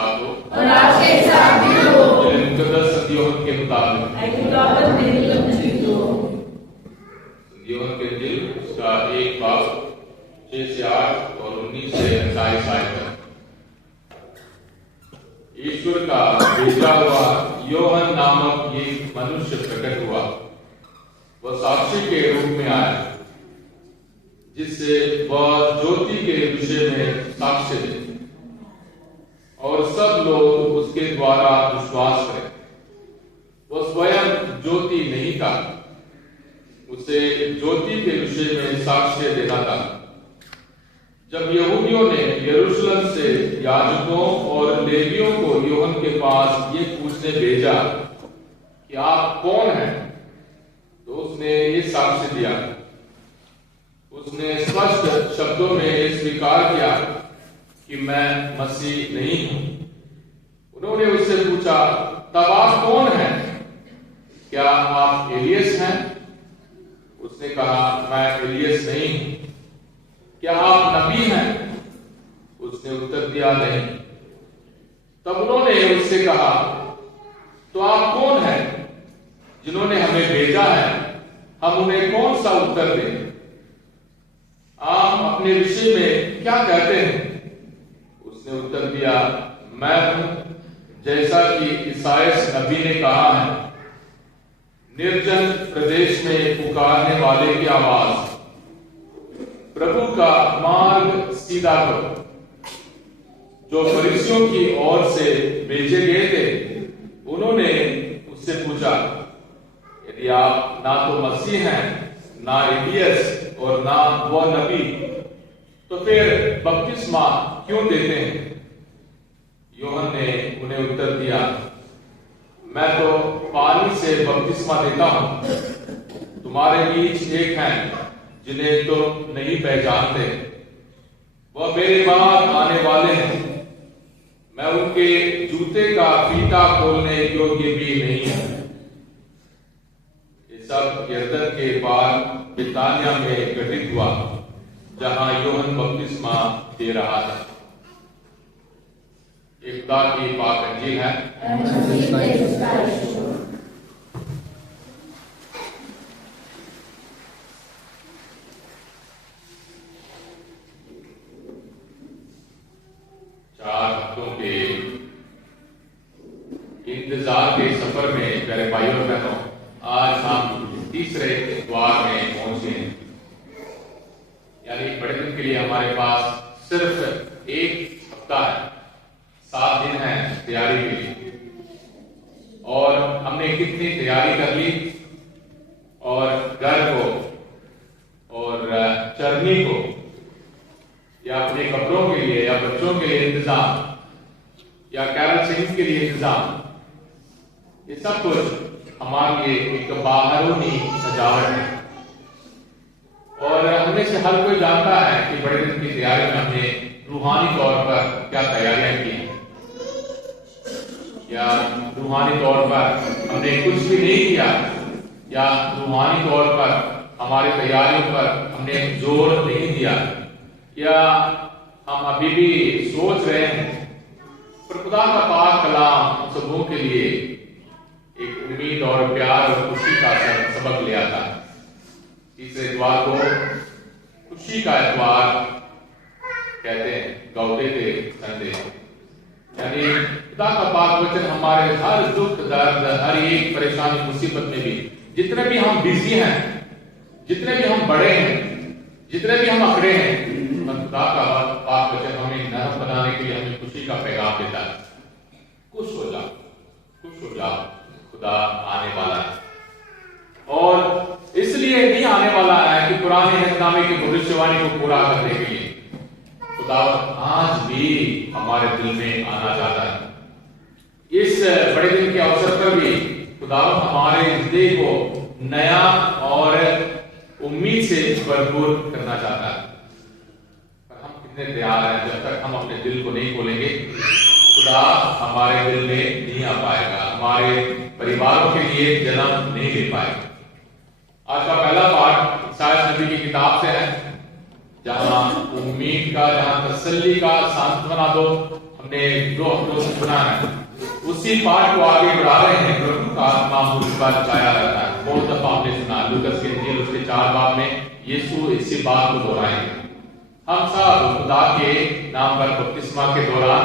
साथ हो और आपके साथ भी हो। मुकद्दस संध्योहन के मुताबिक संध्योहन के इंजील उसका 1 बाब 6 से 8 और 19 से 28 आयत तक। ईश्वर का भेजा हुआ योहन नामक ये मनुष्य प्रकट हुआ। वह साक्षी के रूप में आया, जिससे वह ज्योति के विषय में साक्ष्य दे और सब लोग उसके द्वारा विश्वास करें। वह स्वयं ज्योति नहीं था, उसे ज्योति के विषय में साक्ष्य देना था। जब यहूदियों ने यरूशलेम से याजकों और लेवियों को योहन के पास ये पूछने भेजा कि आप कौन हैं, तो उसने ये साक्ष्य दिया। उसने स्पष्ट शब्दों में स्वीकार किया कि मैं मसीह नहीं हूं। उन्होंने उससे पूछा, तब आप कौन हैं? क्या आप एलियस हैं? उसने कहा, मैं एलियस नहीं हूं। क्या आप नबी हैं? उसने उत्तर दिया, नहीं। तब उन्होंने उससे कहा, तो आप कौन हैं जिन्होंने हमें भेजा है? हम उन्हें कौन सा उत्तर दें? आप अपने विषय में क्या कहते हैं? उसने उत्तर दिया, मैं हूं जैसा कि ईसायाह नबी ने कहा है, निर्जन प्रदेश में पुकारने वाले की आवाज, प्रभु का मार्ग सीधा करो। जो फरीसियों की ओर से भेजे गए थे, उन्होंने उससे पूछा, यदि आप ना तो मसीह हैं, ना एलियस और ना वह नबी, तो फिर बपतिस्मा क्यों देते हैं? योहन ने उन्हें उत्तर दिया, मैं तो पानी से बपतिस्मा देता हूं। तुम्हारे बीच एक हैं जिन्हें तो नहीं पहचानते, वह मेरे बाद आने वाले हैं। मैं उनके जूते का फीता खोलने योग्य भी नहीं हूं। ये सब यरदन के पार बितानिया में घटित हुआ, जहां योहन बपतिस्मा दे रहा था। ये खुदा की पाक अंजील है। 4 हफ्तों के इंतजार के सफर में प्यारे भाइयों और बहनों, आज हम तीसरे द्वार में पहुंचे हैं। यानी बड़े दिन के लिए हमारे पास सिर्फ 1 हफ्ता है, 7 दिन है तैयारी के लिए। और हमने कितनी तैयारी कर ली, और घर को और चरनी को या अपने कपड़ों के लिए या बच्चों के लिए इंतजाम या कैरल सिंह के लिए इंतजाम, ये सब कुछ हमारे लिए एक बाहरूनी सजावट है। और हमने से हर कोई जानता है कि बड़े दिन की तैयारी में हमने रूहानी तौर पर क्या तैयारियां की हैं, या रूहानी तौर पर हमने कुछ भी नहीं किया, या रूहानी तौर पर हमारी तैयारियों पर हमने जोर नहीं दिया, या हम अभी भी सोच रहे हैं। पर खुदा का पाक कलाम सबों के लिए एक उम्मीद और प्यार और खुशी का सबक ले आता है। तीसरे द्वार को खुशी का एतवार कहते हैं, गौदेते संडे। यानी खुदा का पाक वचन हमारे हर दुख दर्द, हर एक परेशानी मुसीबत में भी, जितने भी हम बिजी हैं, जितने भी हम बड़े हैं, जितने भी हम अकड़े हैं, खुदा का पाक वचन हमें नरम बनाने के लिए हमें खुशी का पैगाम देता है। खुश हो जाओ, खुश हो जाओ, खुदा आने वाला है। और इसलिए नहीं आने वाला है कि पुराने हितनामे की भविष्यवाणी को पूरा करने के लिए, खुदा आज भी हमारे दिल में आना चाहता है। इस बड़े दिन के अवसर पर भी खुदा हमारे हृदय को नया और उम्मीद से भरपूर करना चाहता है। पर हम कितने तैयार हैं? जब तक हम अपने दिल को नहीं खोलेंगे, खुदा हमारे दिल में नहीं आ पाएगा, हमारे परिवारों के लिए जन्म नहीं ले पाएगा। आज का पहला पाठ ईसायाह नबी की किताब से है, जहां उम्मीद का, जहां तसल्ली का, सांत्वना दो हमने 2 हफ्तों से सुना है, उसी पाठ को आगे बढ़ा रहे हैं। प्रभु का आत्मा मुझ पर छाया रहता है। बहुत दफा हमने सुना लूकास के इंजील उसके 4 बाब में यीशु इसी बात को दोहराएंगे। हम सब खुदा के नाम पर बपतिस्मा के दौरान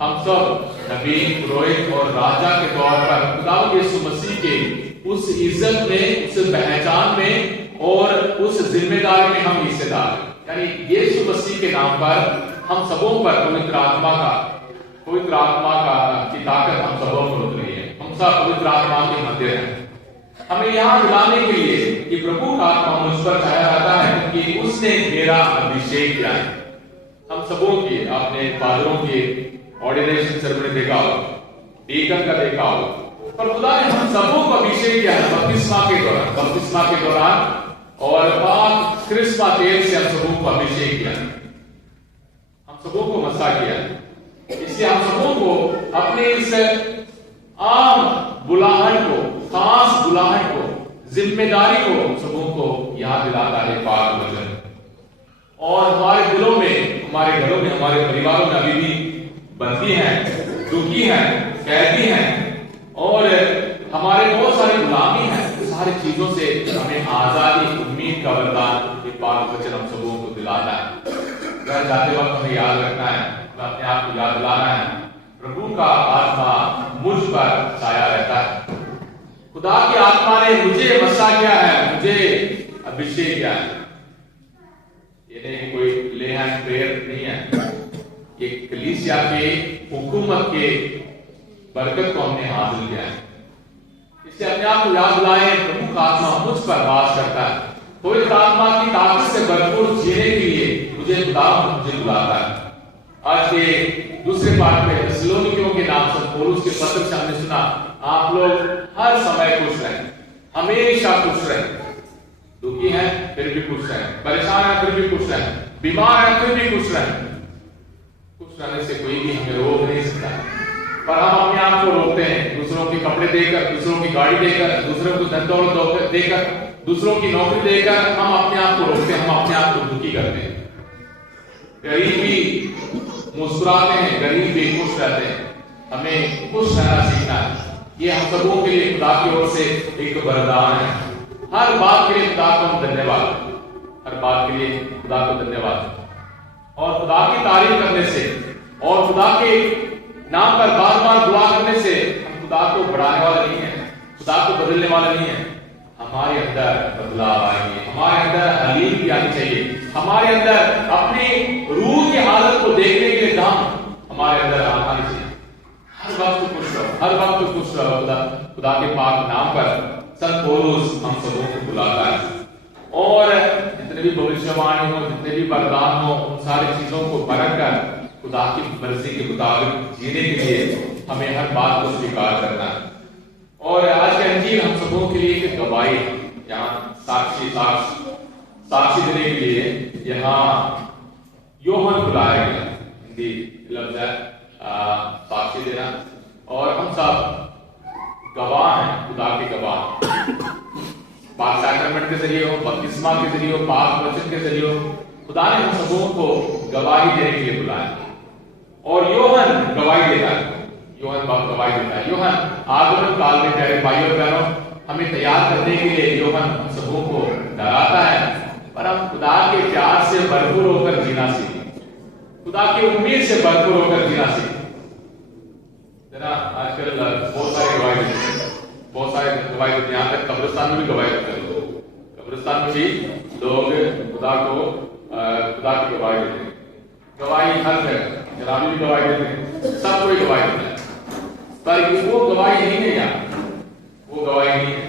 हम सब नबी, पुरोहित और राजा के तौर पर खुदा यीशु मसीह के उस इज्जत में, उस पहचान में और उस जिम्मेदारी में हम हिस्सेदार हैं। यानी यीशु मसीह के नाम पर हम सबों पर पवित्र आत्मा की ताकत हम सबों पर उतरी है। हम सब पवित्र आत्मा के मंदिर हैं। हमें यहाँ दिलाने के लिए कि प्रभु का आत्मा मुझ पर छाया रहता है कि उसने मेरा अभिषेक किया है। हम सबों की, आपने फादरों के ऑर्डिनेशन सेरेमनी देखा हो, डीकन का देखा हो, पर खुदा ने हम सबों को अभिषेक किया है बपतिस्मा के दौरान और पाक क्रिस्मा तेल से हम सबों को अभिषेक किया, हम सबों को मसा किया। इसलिए हम सबों को अपने इस आम बुलाहट को, खास बुलाहट को, जिम्मेदारी को हम सबों को याद दिलाता है पाक वचन। और हमारे दिलों में, हमारे घरों में, हमारे परिवारों में अभी भी बंदी हैं, दुखी हैं, कैदी हैं और हमारे बहुत सारी गुलामी है। सारी चीजों से हमें आजादी, उम्मीद का वरदान ये पाक वचन हम सबों को दिलाता है। घर जाते वक्त हमें याद रखना है, अपने आप को याद दिलाना है, प्रभु का आत्मा मुझ पर छाया रहता है। खुदा की आत्मा ने मुझे मसा किया है, मुझे अभिषेक किया है। ये नहीं कोई ले हैंड प्रेयर नहीं है, ये कलीसिया के हुकूमत के बरकत को हमने हासिल किया है। इससे अपने आप को याद दिलाएं, प्रभु का आत्मा मुझ पर वास करता है। पवित्र आत्मा की ताकत से भरपूर जीने के लिए मुझे बुलाता है। आज के दूसरे पाठ में थिस्सलुनीकियों के नाम से पौलुस के पत्र से हमने सुना, आप लोग हर समय खुश रहें, हमेशा खुश रहें। दुखी हैं फिर भी खुश रहें, परेशान हैं फिर भी खुश रहें, बीमार हैं फिर भी खुश रहें। खुश रहने से कोई भी हमें रोक नहीं सकता, पर हम अपने आप को रोकते हैं। दूसरों के कपड़े देकर, दूसरों की गाड़ी देकर, दूसरों को धन दौलत देकर, दूसरों की नौकरी देकर हम अपने आप को रोकते हैं, हम अपने आप को दुखी करते हैं। गरीब भी मुस्कुराते हैं, गरीब भी खुश रहते हैं। हमें खुश रहना सीखना है। ये हम सबों के लिए खुदा की ओर से एक वरदान है। हर बात के लिए खुदा को हम धन्यवाद, हर बात के लिए खुदा को धन्यवाद। और खुदा की तारीफ करने से और खुदा के नाम पर बार बार दुआ करने से हम खुदा को बढ़ाने वाले नहीं है, खुदा को बदलने वाले नहीं है। हमारे अंदर बदलाव आएंगे, हमारे अंदर हलीम भी आनी चाहिए, हमारे अंदर अपनी रूह की हालत को देखने के लिए दाम हमारे अंदर आनी चाहिए। हर वक्त खुश रहो, हर वक्त खुश रहो। खुदा के पाक नाम पर संत पौलुस हम सबों को बुलाता है। और जितने भी भविष्यवाणी हो, जितने भी वरदान हो, उन सारी चीजों को परख कर खुदा की मर्जी के मुताबिक जीने के लिए हमें हर बात को स्वीकार करना है। और आज का अंजील हम सबों के लिए एक गवाही, यहाँ साक्षी देने के लिए यहाँ योहन बुलाया गया। हिंदी लफ्ज है साक्षी देना। और हम सब गवाह हैं, खुदा के गवाह। पाक सैक्रमेंट के जरिए हो, बपतिस्मा के जरिए हो, पाक वचन के जरिए हो, खुदा ने हम सबों को गवाही देने के लिए बुलाया। और योहन गवाही देता है, योहन गवाही देता है। योहन आगमन काल में प्यारे भाइयों और बहनों हमें तैयार करने के लिए योहन हम सबों को डराता है, पर हम खुदा के प्यार से भरपूर होकर जीना सीखें, खुदा की उम्मीद से भरपूर होकर जीना सीखें। आजकल बहुत सारे गवाही देते हैं, बहुत सारे गवाही देते हैं। यहाँ तक कब्रिस्तान में भी गवाही देते हैं, कब्रिस्तान में भी लोग खुदा की गवाही देते हैं। गवाही हर जगह, जनाबी भी गवाही देते हैं, सब कोई गवाही देते हैं, पर वो गवाही नहीं है। यार वो गवाही नहीं है।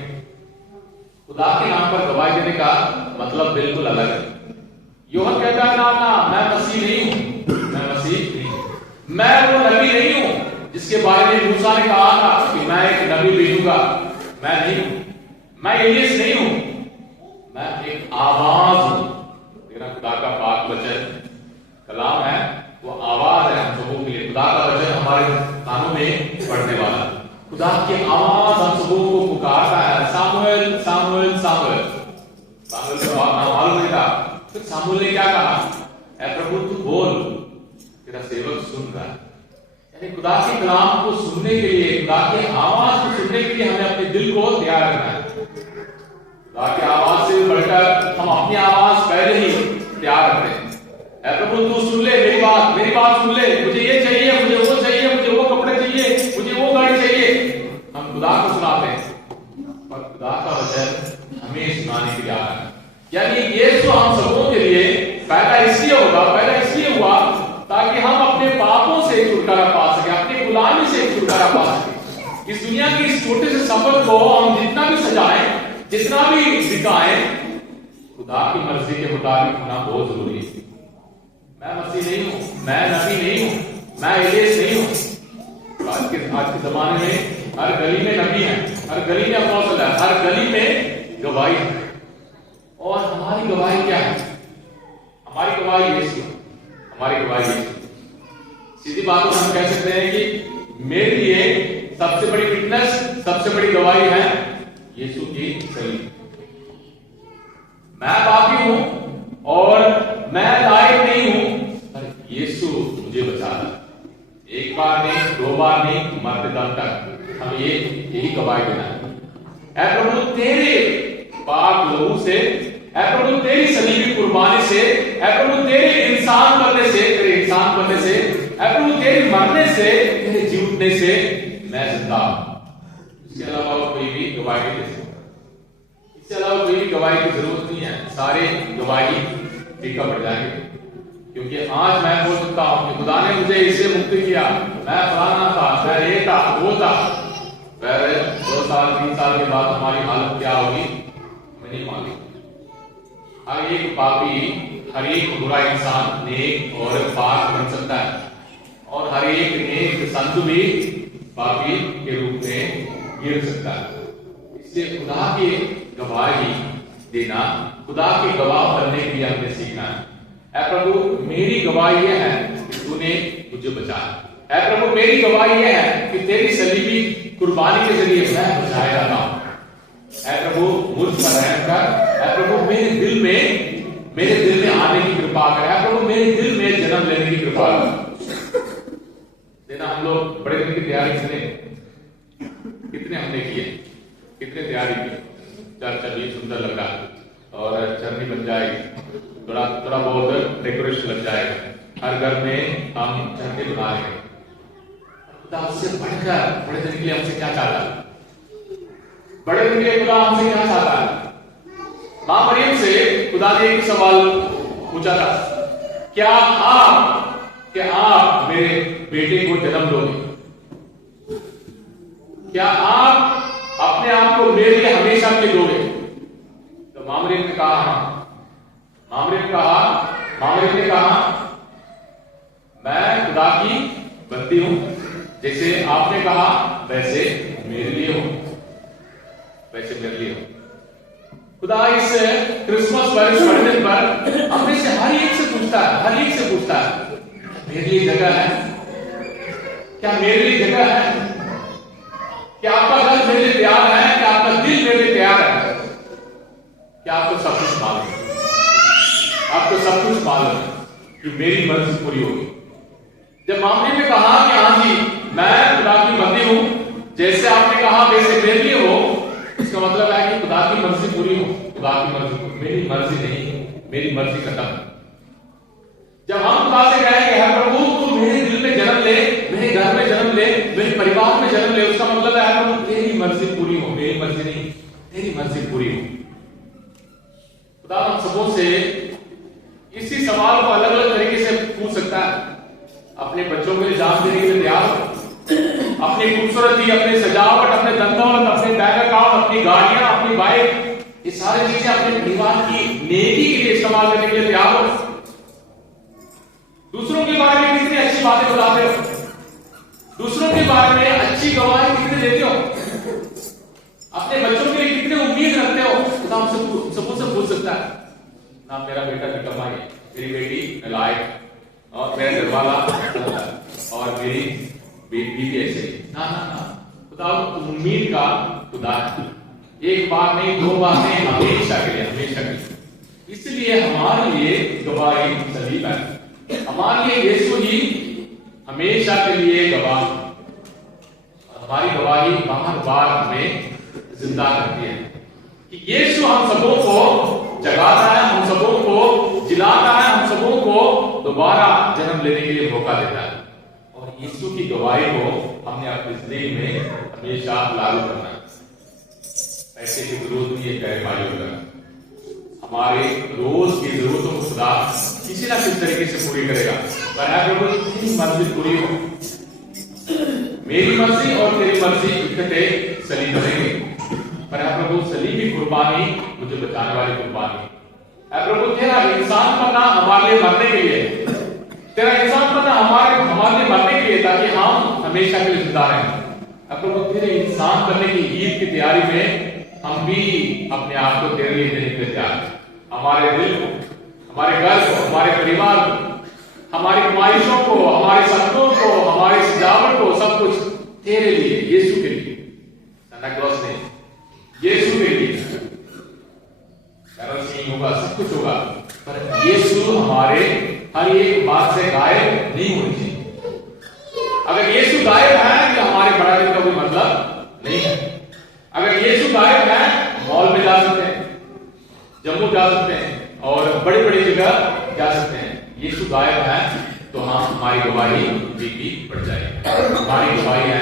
खुदा के नाम पर गवाही देने का मतलब बिल्कुल अलग है। योहन कहता है ना, मैं मसीह नहीं हूं, मैं मसीह नहीं हूं, मैं वो नबी नहीं हूं जिसके बारे में मूसा ने कहा था कि मैं एक नबी भेजूंगा। मैं नहीं हूं, मैं एलियस नहीं हूं, मैं एक आवाज हूं। तेरा खुदा का पाक वचन कलाम है, वो आवाज है हम सबों के लिए। खुदा का वचन हमारे कानों में पड़ने वाला, खुदा की आवाज हम सबों को पुकारता है। सामुएल सामुएल सामुएल, सामुएल का नाम मालूम नहीं था। फिर सामुएल ने क्या कहा? ऐ प्रभु तू बोल, तेरा सेवक सुन रहा है। खुदा के कलाम को सुनने के लिए, खुदा के आवाज को सुनने के लिए हमें अपने दिल को तैयार रखना है। खुदा की आवाज से बढ़कर हम अपनी आवाज पहले ही तैयार रखते हैं। ऐ प्रभु तू सुन ले मेरी बात सुन ले, मुझे ये चाहिए, मुझे वो चाहिए, मुझे वो कपड़े चाहिए, मुझे वो गाड़ी चाहिए। हम खुदा को सुनाते हैं और खुदा का वचन हमें सुनाने के लिए आ रहा है। यानी यीशु हम सबों के लिए पैदा इसलिए हुआ ताकि हम अपने पापों से छुटकारा पा सके, अपनी गुलामी से छुटकारा पा सके। इस दुनिया के इस छोटे से सफर को हम जितना भी सजाएं, जितना भी दिखाएं, खुदा की मर्जी के मुताबिक होना बहुत जरूरी है। मैं मसीह नहीं हूं, मैं नबी नहीं हूं, मैं एलियस नहीं हूं। आज के जमाने में हर गली में नबी है, हर गली में अपोस्तल है, हर गली में गवाही है। और हमारी गवाही क्या है? हमारी गवाही यीशु, हमारी गवाही यीशु। सीधी बात हम कह सकते हैं कि मेरे लिए सबसे बड़ी विटनेस, सबसे बड़ी गवाही है यीशु की सलीब। मैं पापी हूं और मैं लायक नहीं हूं, पर यीशु मुझे बचाता। एक बार नहीं, दो बार नहीं, मरते दम तक हम यही गवाही देना है। ऐ प्रभु तेरे पाक लहू से, ऐ प्रभु तेरी सलीबी कुर्बानी से, ऐ प्रभु तेरे इंसान बनने से, ऐ प्रभु तेरे मरने से, तेरे जी उठने से मैं जिंदा हूं। इसके अलावा कोई भी गवाही नहीं दे सकता। इसके अलावा कोई भी गवाही की जरूरत नहीं है। सारे गवाही फीका पड़ जाएंगे। क्योंकि आज मैं बोल सकता हूं कि खुदा ने मुझे इससे मुक्त किया, मैं फलाना था, मैं ये था, वो था। फिर 2 साल 3 साल के बाद हमारी हालत क्या होगी मैं नहीं मालूम। हर एक पापी, हर एक बुरा इंसान नेक और पाक बन सकता है, और हर एक नेक संत भी पापी के रूप में गिर सकता है। इसलिए खुदा की गवाही देना, खुदा के गवाह बनने के लिए हमने सीखना है। ऐ प्रभु मेरी गवाही यह है कि तूने मुझे बचाया। ऐ प्रभु मेरी गवाही यह है कि तेरी सलीबी कुर्बानी के जरिए मैं बचाया जाता हूं। ऐ प्रभु मुझ पर रहम कर। ऐ प्रभु मेरे दिल में आने की कृपा कर। ऐ प्रभु मेरे दिल में जन्म लेने की कृपा कर देना। हम लोग बड़े दिन की तैयारी कितने हमने किए, कितने तैयारी की। चर्च अभी सुंदर लग रहा है और चरनी बन जाएगी, थोड़ा बहुत डेकोरेशन लग जाएगा, हर घर में हम चरनी बना लेंगे। खुदा उससे बढ़कर बड़े दिन के लिए हमसे क्या चाहता है? बड़े दिन के लिए खुदा हमसे क्या चाहता है? मां मरियम से खुदा ने एक सवाल पूछा था, क्या आप मेरे बेटे को जन्म दोगे? क्या आप अपने आप को मेरे लिए हमेशा के दोगे? तो मां मरियम ने कहा हाँ। मां मरियम ने कहा मैं खुदा की बंदी हूं, जैसे आपने कहा वैसे मेरे लिए हो, वैसे मेरे लिए हो। खुदा इस क्रिसमस वर्ष पढ़ने पर अपने से हर एक से पूछता है मेरे लिए जगह है? क्या मेरे लिए जगह है? क्या आपका घर मेरे लिए तैयार है? क्या आपका दिल मेरे लिए तैयार है? क्या आपको सब कुछ मालूम है? आपको सब कुछ मालूम है कि मेरी मर्जी पूरी होगी? जब मामले में कहा कि हाँ जी मैं खुदा की बंदी हूं, जैसे आपने कहा वैसे मेरे लिए हो, इसका मतलब है कि खुदा की मर्जी पूरी हो। खुदा की मर्जी, मेरी मर्जी नहीं, मेरी मर्जी खत्म। जब हम खुदा से कहेंगे हर प्रभु तू मेरे दिल में जन्म ले, मेरे घर में जन्म ले, मेरे परिवार में जन्म ले, उसका मतलब है हर प्रभु तेरी मर्जी पूरी हो, मेरी मर्जी नहीं, तेरी मर्जी पूरी हो। खुदा हम सबों से इसी सवाल को अलग अलग तरीके से पूछ सकता है। अपने बच्चों के लिए जान देने के लिए तैयार हो? अपनी खूबसूरती, अपनी सजावट, अपने धन-दौलत, अपने बैंक अकाउंट, अपनी गाड़ियां, अपनी बाइक, ये सारी चीजें अपने परिवार की नेकी के लिए इस्तेमाल करने के लिए तैयार हो? दूसरों के बारे में कितनी अच्छी बातें बताते हो? दूसरों के बारे में अच्छी गवाही कितने देते हो? अपने बच्चों के लिए कितने उम्मीद रखते हो? खुदा हमसे सबसे पूछ सकता है ना मेरा बेटा निकम्मा है, मेरी बेटी लायक, और मेरा घरवाला और मेरी बेटी भी ऐसे। ना खुदा उम्मीद का खुदा है। एक बार नहीं, 2 बार नहीं, हमेशा के लिए। इसलिए हमारे लिए गवाही सलीब है, हमारे लिए यीशु ही हमेशा के लिए गवाह। हमारी गवाही बार बार हमें जिंदा करती है कि यीशु हम सबों को जगाता है, हम सबों को जिलाता है, हम सबों को दोबारा जन्म लेने के लिए मौका देता है। और यीशु की गवाही को हमने अपनी जिंदगी में हमेशा लागू करना है। पैसे की जरूरत नहीं है प्यारे भाइयों का, हमारे रोज की जरूरतों को खुदा किसी ना किसी तरीके से पूरी करेगा। पर प्रभु तेरी मर्जी पूरी हो, मेरी मर्जी और तेरी मर्जी इकट्ठे सलीब बनेंगे। पर प्रभु सलीब की कुर्बानी मुझे बचाने वाली कुर्बानी। प्रभु तेरा इंसान बनना हमारे लिए मरने के लिए, तेरा इंसान बनना हमारे लिए मरने के लिए, ताकि हम हमेशा के लिए जिंदा रहें। प्रभु तेरे इंसान बनने की ईद की तैयारी में हम भी अपने आप को तेरे लिए देने के लिए तैयार हैं। हमारे दिल को, हमारे घर को, हमारे परिवार को, हमारी ख्वाहिशों को, हमारे सपनों को, हमारी सजावट को, सब कुछ तेरे लिए, यीशु के लिए। सांता क्लॉज ने यीशु के लिए नहीं होगा, सब कुछ होगा, पर यीशु हमारे हर एक बात से गायब नहीं होनी चाहिए। अगर यीशु गायब है तो हमारे बढ़ाने का कोई मतलब नहीं है। अगर यीशु गायब है, मॉल में जा सकते हैं, जम्मू जा सकते हैं और बड़ी बड़ी जगह जा सकते हैं। यीशु गायब है तो हमारी गवाही भी बढ़ जाएगी। हमारी गवाही है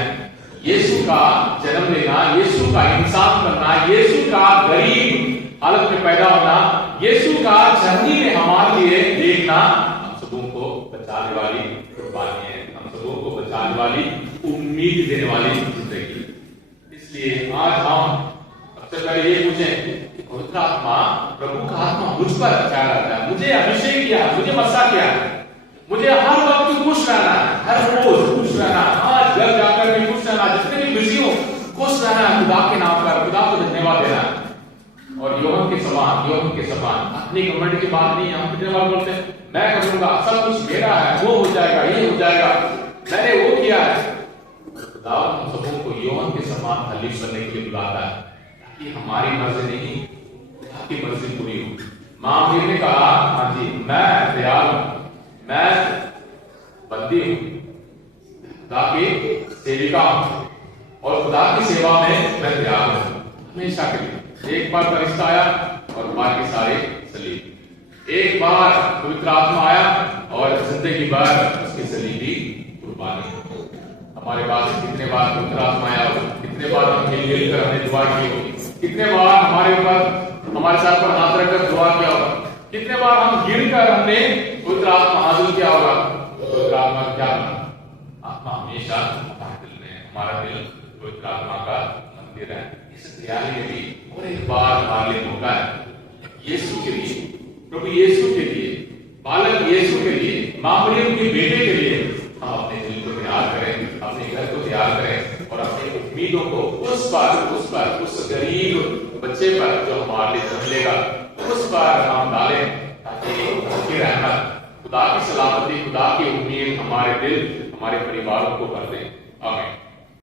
यीशु का जन्म लेना, यीशु का इंसान बनना, यीशु का गरीब हालत में पैदा होना, यीशु का जर्नी में हमारे लिए देखना हम सबों को बचाने वाली कुर्बानी है, हम सबों को बचाने वाली उम्मीद देने वाली जिंदगी। इसलिए आज हम सबसे पहले ये पूछें कि पवित्र आत्मा, प्रभु का आत्मा मुझ पर छाया रहता है, मुझे अभिषेक किया, मुझे मसा किया, मुझे हर वक्त खुश रहना है, हर रोज खुश रहना, आज घर जाकर भी खुश रहना, जितने भी बिजी हो खुश रहना, खुदा के नाम पर खुदा को धन्यवाद देना। और यूहन्ना के समान अपनी कमेंट की बात नहीं है। हम कितने बार बोलते हैं मैं करूंगा, सब कुछ मेरा है, वो हो जाएगा, ये हो जाएगा, मैंने वो किया है। खुदा हम सबों को यूहन्ना के समान हलीफ बनने के लिए बुलाता है, ताकि हमारी मर्जी नहीं, खुदा की मर्जी पूरी हो। मां मीर ने कहा, हाँ जी मैं तैयार हूं, मैं बंदी हूं, खुदा की सेविका हूं और खुदा की सेवा में मैं तैयार हूं हमेशा के लिए। एक बार फरिश्ता आया और बाकी सारे सलीब। एक बार पवित्र आत्मा आया और जिंदगी भर उसकी सलीबी कुर्बानी। हमारे पास कितने बार पवित्र आत्मा आया, कितने बार हम मिल कर हमने दुआ की होगी, कितने बार हमारे ऊपर हमारे सर पर हाथ रखकर दुआ किया होगा, कितने बार हम गिर कर हमने पवित्र आत्मा हासिल किया होगा। पवित्र आत्मा क्या बना? आत्मा हमेशा हमारे दिल में है, हमारा दिल पवित्र आत्मा का मंदिर है। इस तैयारी में भी और एक बार हमारे लिए मौका है यीशु के लिए, प्रभु यीशु के लिए, बालक यीशु के लिए, मां मरियम के बेटे के लिए हम अपने दिल को तैयार करें, अपने घर को तैयार करें और अपनी उम्मीदों को उस गरीब बच्चे पर जो हमारे लिए जन्म लेगा उस पर हम डालें, ताकि उसकी रहमत, खुदा की सलामती, खुदा की उम्मीद हमारे दिल, हमारे परिवारों को भर दे। आमीन।